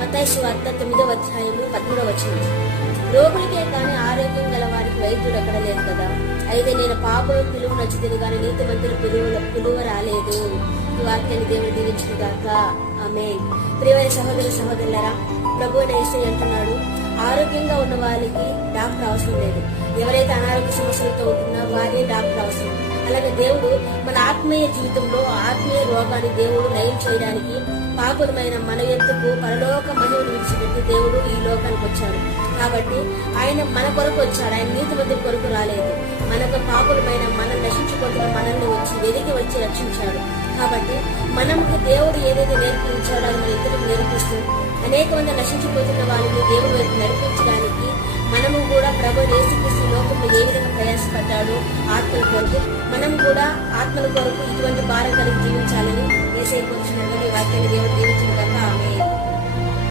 మతాయి వార్త తొమ్మిదవ అధ్యాయము పదమూడవ వచనం. రోగులకే కానీ ఆరోగ్యం గల వారికి వైద్యుడు అక్కడ లేదు కదా. అయితే నేను పాపలు పిలువ నచ్చుతుంది కానీ నీతి మంతులు పిలువ పిలువ రాలేదు ఈ వాక్యాన్ని దేవుడు దీవించుగాక ఆమె ప్రియమైన సహోదరు సహోదరులరా ప్రభు నేసే అంటున్నాడు ఆరోగ్యంగా ఉన్న వాళ్ళకి డాక్టర్ అవసరం లేదు. ఎవరైతే అనారోగ్య సమస్యలతో ఉంటున్నారో వారే డాక్టర్ అవసరం. అలాగే దేవుడు మన ఆత్మీయ జీవితంలో ఆత్మీయ రోగాన్ని దేవుడు నయం చేయడానికి పాపులమైన మన ఎత్తుకు పరలోక మహిమను విడిచిపెట్టి దేవుడు ఈ లోకానికి వచ్చాడు. కాబట్టి ఆయన మన కొరకు వచ్చాడు. ఆయన నీతి మంది కొరకు రాలేదు. మనకు పాపులమైన మనం నశించుకుంటున్న మనల్ని వచ్చి వెలిగి వచ్చి రక్షించాడు. కాబట్టి మనకు దేవుడు ఏదైతే నేర్పించాడో అది మన ఇద్దరు నేర్పిస్తూ అనేక మంది నశించిపోతున్న వాళ్ళని దేవుడు వైపు నడిపించడానికి మనము కూడా ప్రభు యేసుక్రీస్తు లోకంలో ఏ విధంగా ప్రయాసపడ్డాడో ఆత్మల కొరకు మనం కూడా ఆత్మల కొరకు ఇటువంటి భారం కలిగి జీవించాలని కొంచెం కూర్చున్న వాక్యాన్ని దేవుడు దీవించిన